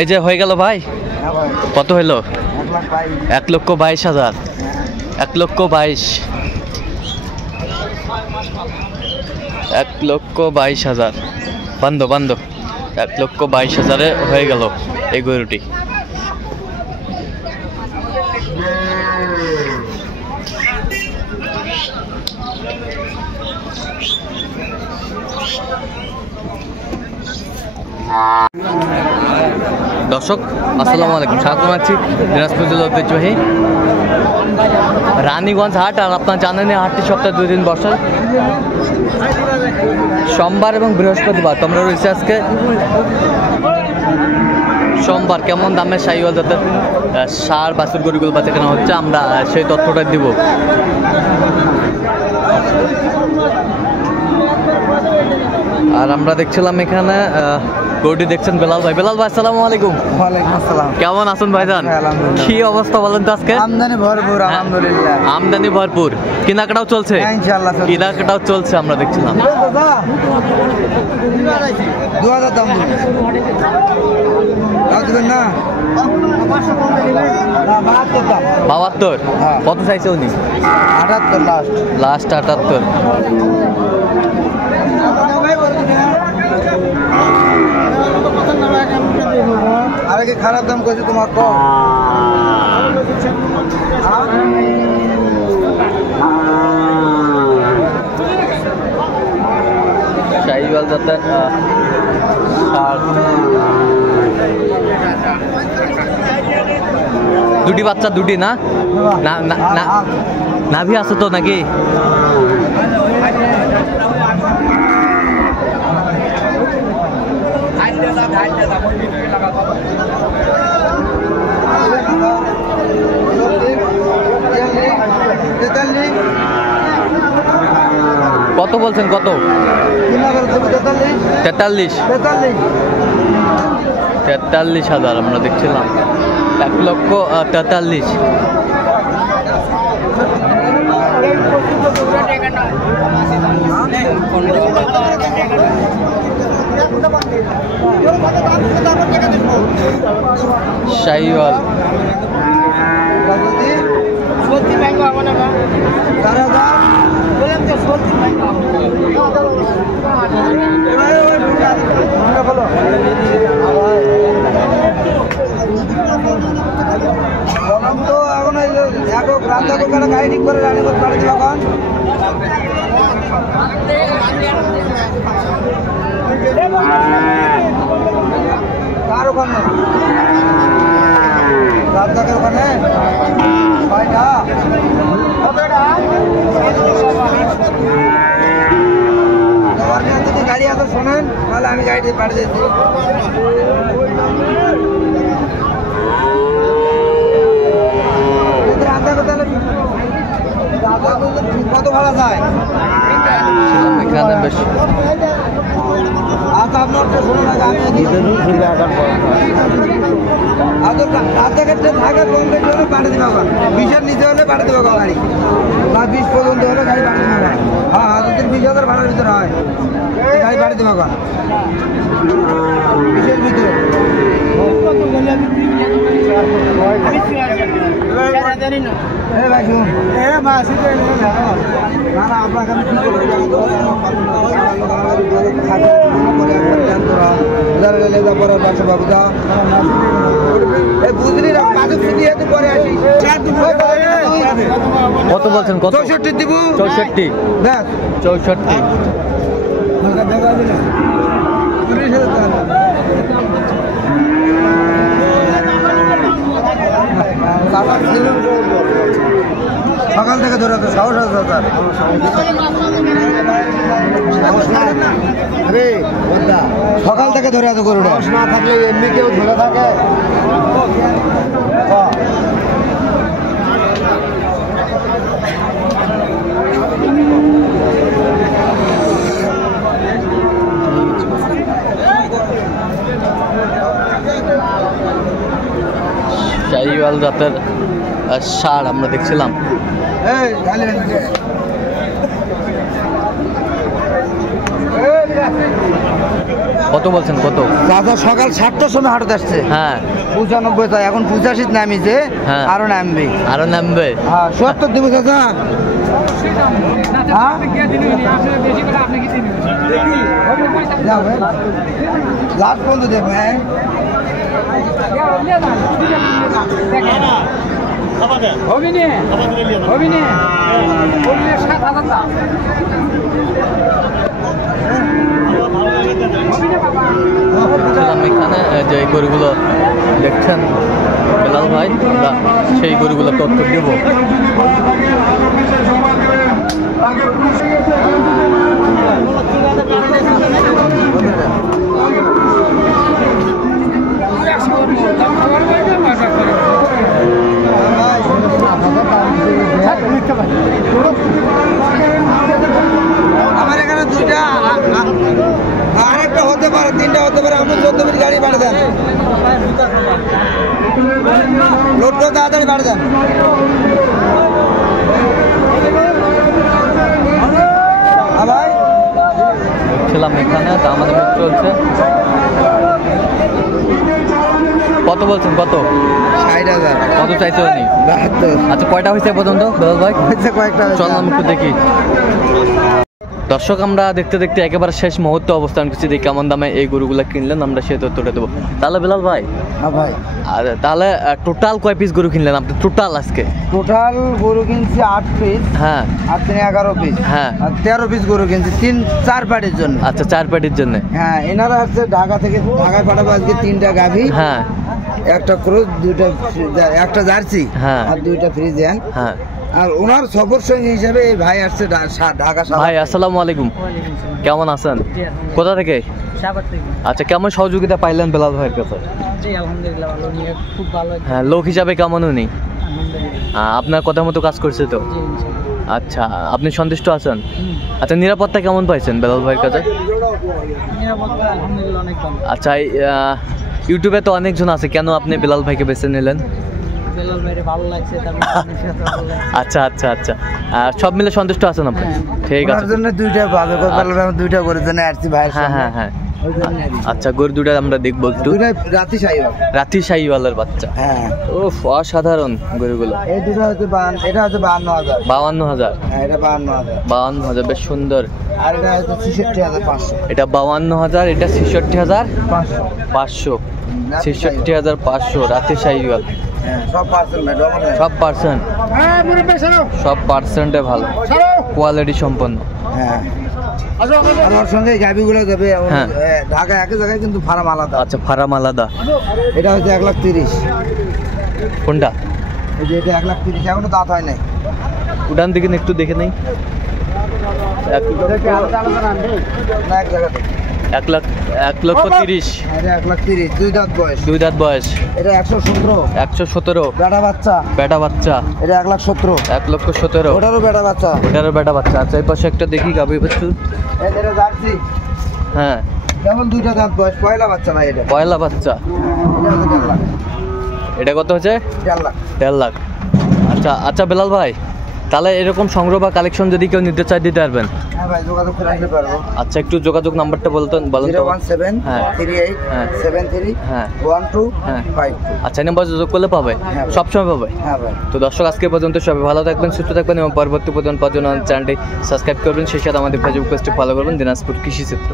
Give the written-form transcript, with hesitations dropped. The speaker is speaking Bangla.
এই যে হয়ে গেল ভাই, কত হইলো? 1,22,000। 1,22,000। 1,22,000 বন্ধ বন্ধ। 1,22,000 হয়ে গেল এই গরুটি। দর্শক আসসালামু আলাইকুম, স্বাগত জানাচ্ছি দিনাজপুর জেলার ঐতিহ্যবাহী রানীগঞ্জ হাট। আর আপনার জানেন হাটটি সপ্তাহে 2 দিন বসে, সোমবার এবং বৃহস্পতিবার। তোমরা রয়েছে আজকে সোমবার। কেমন দামে শাহিওয়াল জাতের ষাঁড় বাছুর গরুগুলো বাচ্চা কেনা হচ্ছে, আমরা সেই তথ্যটা দিব। আর আমরা দেখছিলাম এখানে গরুটি দেখছেন বেলাল ভাই। বেলাল ভাই আসসালামু আলাইকুম। ওয়ালাইকুম আসসালাম। কেমন আছেন ভাইজান? কি অবস্থা বলেন তো আজকে? আমদানি ভরপুর আলহামদুলিল্লাহ। আমদানি ভরপুর, কেনাকাটাও চলছে? ইনশাআল্লাহ কেনাকাটাও চলছে আমরা দেখছিলাম। 2000 দাম দিবেন না? 72। কত চাইছে উনি? 78 লাস্ট 78। আর কি খারাপ দাম কইছে তোমার কম? শাহিওয়াল জাতের ষাঁড়, দুটি বাচ্চা, দুটি না? নাভি আছে তো নাকি? কত বলছেন? কত? 43,000 আমরা দেখছিলাম। 1,43,000। শাহিওয়াল গাড়ি ঠিক করে রানি করে পাঠিয়ে দেওয়া কার ওখানে? রাজদাকের ওখানে যদি গাড়ি আছে শোনেন, তাহলে আমি গাড়ি পাঠিয়ে দিচ্ছি। কত ভাড়া যায় এখানে? বেশ আচ্ছা, আপনার শোনো না, আমি রাস্তাঘাটে থাকে কম বেশি হলে পাঠিয়ে দেবো। 20-এর নিচে হলে পাঠিয়ে দেবো গাড়ি, বা 20 পর্যন্ত হলে গাড়ি পাঠিয়ে দেবো। হ্যাঁ, যদি 20,000 ভাড়ার ভিতরে হয় গাড়ি পাঠিয়ে দেবো। 20-এর ভিতরে ভাই শুন, না না আপনাকে আমি কি করবো বুঝলি না? পরে আসি। কত বলছেন? কত? 64 দিব। 64। 64। সকাল থেকে ধরে তো সাহস আছে তার। সকাল থেকে ধরে আছে গরুটা, না থাকলে এমনি কেউ ধরে থাকে। শাহিওয়াল জাতের ষাঁড় আমরা দেখছিলাম। কত বলছেন কত? দাদা সকাল 7টার সময় হাটতে আসছে, হ্যাঁ 95 তাই এখন 85 নামিছে, হ্যাঁ। আরো নামবে। আরো নামবে? হ্যাঁ 70 দিব দাদা। লাস্ট পর্যন্ত দেখো। হ্যাঁ এখানে যে গরুগুলো দেখছেন বেলাল ভাই, আমরা সেই গরুগুলো তথ্য দেব। আমার এখানে দুইটা, আরেকটা হতে পারে, 3টা হতে পারে। আপনি 14 মিনিট গাড়ি বাড়ে দেন, লোডটা তাড়াতাড়ি বাড়ে দেন। ভাই ছিলাম এখানে, তা আমাদের মুখ চলছে। কত বলছেন কত? 60,000। কত চাইছে উনি? 72। আচ্ছা কয়টা হয়েছে পর্যন্ত বেলাল ভাই? কয়েকটা চল আমি একটু দেখি। দর্শক আমরা দেখতে দেখতে একেবারে শেষ মুহূর্তে অবস্থান করছি, দেখি কেমন দামে এই গরুগুলো কিনলেন, আমরা সেই তথ্যটা দেবো। তাহলে বেলাল ভাই, হ্যাঁ ভাই, আর তাহলে টোটাল কয় পিস গরু কিনলেন আপনি টোটাল আজকে? টোটাল গরু কিনছি 8 পিস, হ্যাঁ আর 11 পিস, হ্যাঁ, আর 13 পিস গরু কিনছি 4 পার্টির জন্য। আচ্ছা 4 পার্টির জন্য। হ্যাঁ এনারা হচ্ছে ঢাকা থেকে, ঢাকায় পাঠাবো আজকে 3টা গাভী, হ্যাঁ একটা ক্রোজ, একটা জার্সি, হ্যাঁ। আর 2টা ফ্রিজিয়ান। হ্যাঁ আর ওনার সফর সঙ্গী হিসেবে এই ভাই আসছে ঢাকা। ভাই আসসালামু আলাইকুম, কেমন আছেন? কোথা থেকে? আচ্ছা কেমন সহযোগিতা পাইলেন বেলাল ভাইয়ের কাছে? আলহামদুলিল্লাহ ভালো, নিয়ে খুব ভালো। হ্যাঁ লোক হিসাবে কেমন উনি? আপনার কথা মতো কাজ করছে তো? আচ্ছা আপনি সন্তুষ্ট আছেন? আচ্ছা নিরাপত্তা কেমন পাইছেন বেলাল ভাইয়ের কাছে? নিরাপত্তা আলহামদুলিল্লাহ অনেক ভালো। আচ্ছা ইউটিউবে তো অনেকজন আছে, কেন আপনি বেলাল ভাইকে বেছে নিলেন? বেলাল ভাইরে ভালো লাগছে, তারপর আপনার সাথে ভালো লাগছে। আচ্ছা আচ্ছা আচ্ছা, সব মিলে সন্তুষ্ট আছেন আপনি? ঠিক ওনার আছে। জন্য 2টা বাজে কথা, 2টা করে জন্য আসছি ভাইয়ের হ্যাঁ সঙ্গে। হ্যাঁ হ্যাঁ, আচ্ছা গরু দুটো আমরা দেখবো একটু। 2টা রাতি সাইওয়াল। রাতি শাহিওয়ালের বাচ্চা, হ্যাঁ ওফ অসাধারণ গরুগুলো। এই দুটো হচ্ছে এটা হচ্ছে 52,000। 52,000? হ্যাঁ এটা 52,000। 52,000 বেশ সুন্দর। আর এটা হচ্ছে 66,500। এটা 52,000, এটা 66,500। 500। 66,500 রাতে শাহিওয়াল। হ্যাঁ সব পার্সেন্ট ম্যাডাম, সব পার্সেন্ট, সব পার্সেন্টে ভালো, কোয়ালিটি সম্পন্ন। হ্যাঁ আর ওর সঙ্গে এই গাভিগুলো যাবে। হ্যাঁ। ঢাকা একই জায়গায় কিন্তু ফার্ম আলাদা। আচ্ছা ফার্ম আলাদা। এটা হচ্ছে 1,30,000। কোনটা? এই যে এটা 1,30,000, এখনো দাঁত হয় নাই। উড়ান দিকে একটু দেখে নেই। না এক জায়গাতে। 1,30,000। এটা 1,30,000, 2 দাঁত বয়স। 2 দাঁত বয়স। এটা 117। 117 বেটা বাচ্চা। বেটা বাচ্চা। এটা 1,17,000। 1,17,000। ওটারও বেটা বাচ্চা। ওটারও বেটা বাচ্চা। আচ্ছা এই পাশে একটা দেখি গাভী বাছুর। এটা জার্সি। হ্যাঁ যেমন 2টা দাঁত বয়স, পয়লা বাচ্চা ভাই এটা। পয়লা বাচ্চা। এটা হচ্ছে 1.5 লাখ। এটা কত হচ্ছে? 1.5 লাখ। 1.5 লাখ। আচ্ছা আচ্ছা বেলাল ভাই, তাহলে এরকম সংগ্রহ বা কালেকশন যদি কেউ নিতে চায় দিতে পারবেন? হ্যাঁ ভাই যোগাযোগ করে আসতে পারবো। আচ্ছা একটু যোগাযোগ নাম্বারটা বলেন তো। 01738 হ্যাঁ। 73 হ্যাঁ। 1252। আচ্ছা এই নাম্বার যোগাযোগ করলে পাবে? হ্যাঁ। সবসময় পাবে? হ্যাঁ ভাই। তো দর্শক আজকে পর্যন্ত সবাই ভালো থাকবেন, সুস্থ থাকবেন এবং পরবর্তী পর্যন্ত চ্যানেলটি সাবস্ক্রাইব করবেন, সেই সাথে আমাদের ফেসবুক পেজটি ফলো করবেন, দিনাজপুর কৃষি চিত্র।